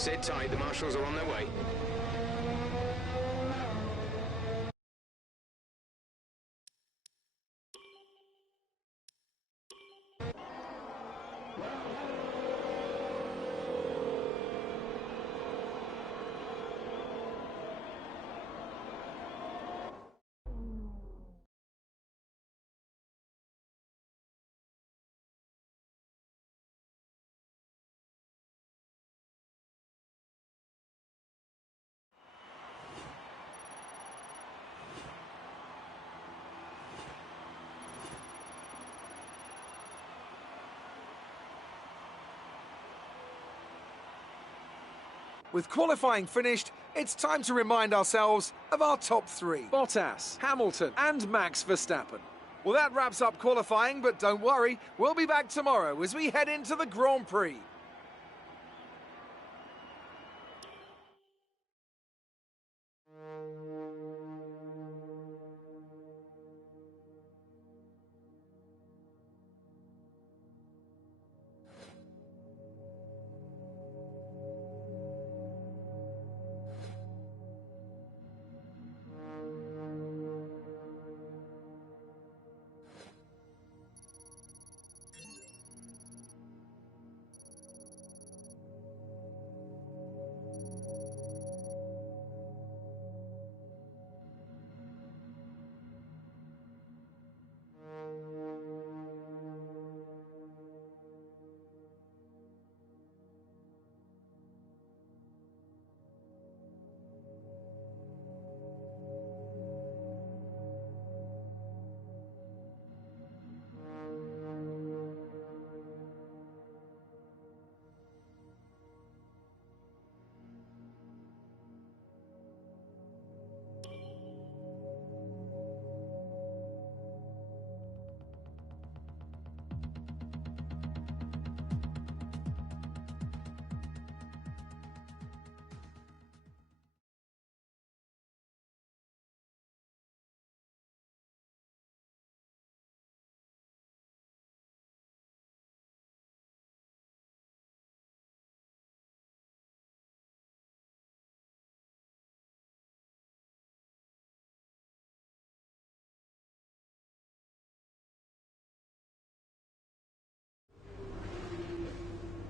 Sit tight, the marshals are on their way. With qualifying finished, it's time to remind ourselves of our top three. Bottas, Hamilton and Max Verstappen. Well, that wraps up qualifying, but don't worry, we'll be back tomorrow as we head into the Grand Prix.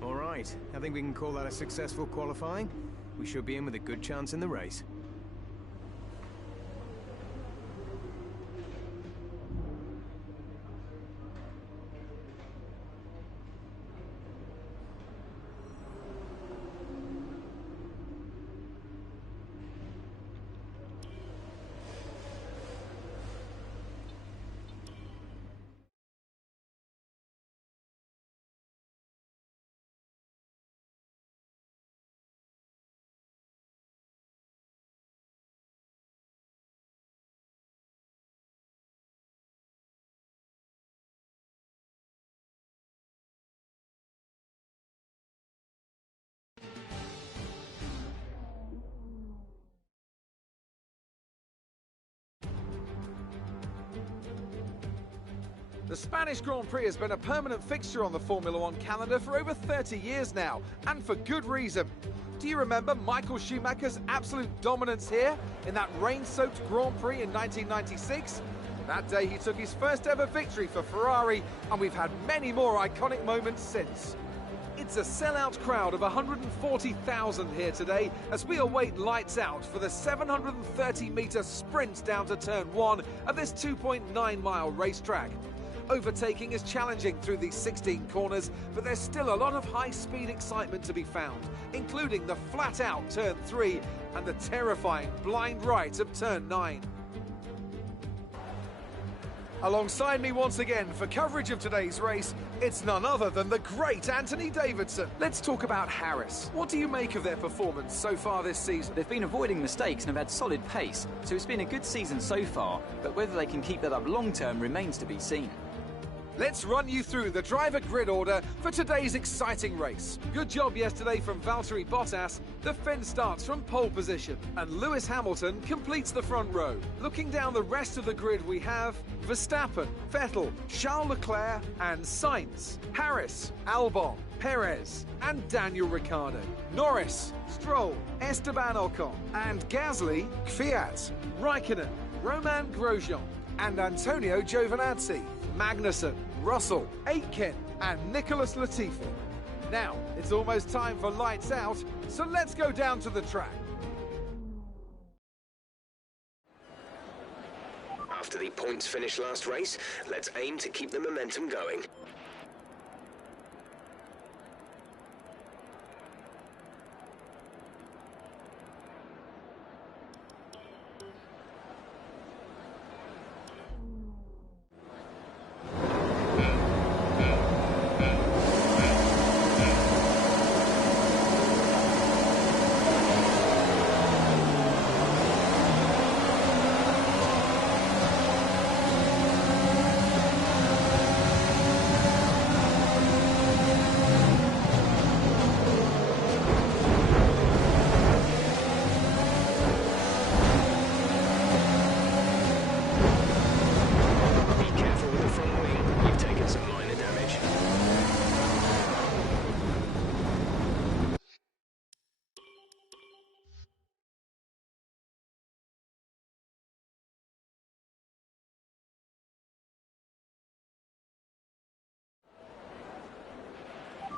Right, I think we can call that a successful qualifying. We should be in with a good chance in the race. The Spanish Grand Prix has been a permanent fixture on the Formula One calendar for over 30 years now, and for good reason. Do you remember Michael Schumacher's absolute dominance here in that rain-soaked Grand Prix in 1996? That day he took his first ever victory for Ferrari, and we've had many more iconic moments since. It's a sellout crowd of 140,000 here today as we await lights out for the 730-metre sprint down to turn 1 of this 2.9-mile racetrack. Overtaking is challenging through these 16 corners, but there's still a lot of high-speed excitement to be found, including the flat-out turn 3 and the terrifying blind right of turn 9. Alongside me once again for coverage of today's race, it's none other than the great Anthony Davidson. Let's talk about Harris. What do you make of their performance so far this season? They've been avoiding mistakes and have had solid pace, so it's been a good season so far, but whether they can keep that up long-term remains to be seen. Let's run you through the driver grid order for today's exciting race. Good job yesterday from Valtteri Bottas. The Finn starts from pole position, and Lewis Hamilton completes the front row. Looking down the rest of the grid, we have Verstappen, Vettel, Charles Leclerc, and Sainz, Harris, Albon, Perez, and Daniel Ricciardo. Norris, Stroll, Esteban Ocon, and Gasly, Kvyat, Raikkonen, Roman Grosjean, and Antonio Giovinazzi, Magnussen, Russell, Aitken, and Nicholas Latifi. Now, it's almost time for lights out, so let's go down to the track. After the points finish last race, let's aim to keep the momentum going.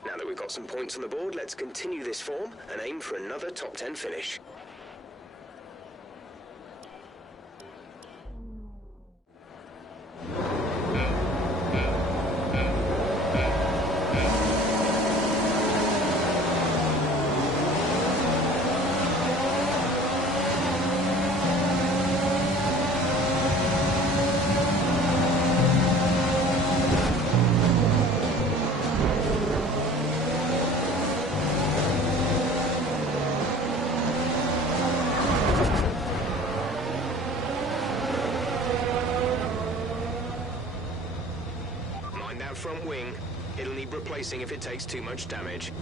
Now that we've got some points on the board, let's continue this form and aim for another top 10 finish. Front wing. It'll need replacing if it takes too much damage.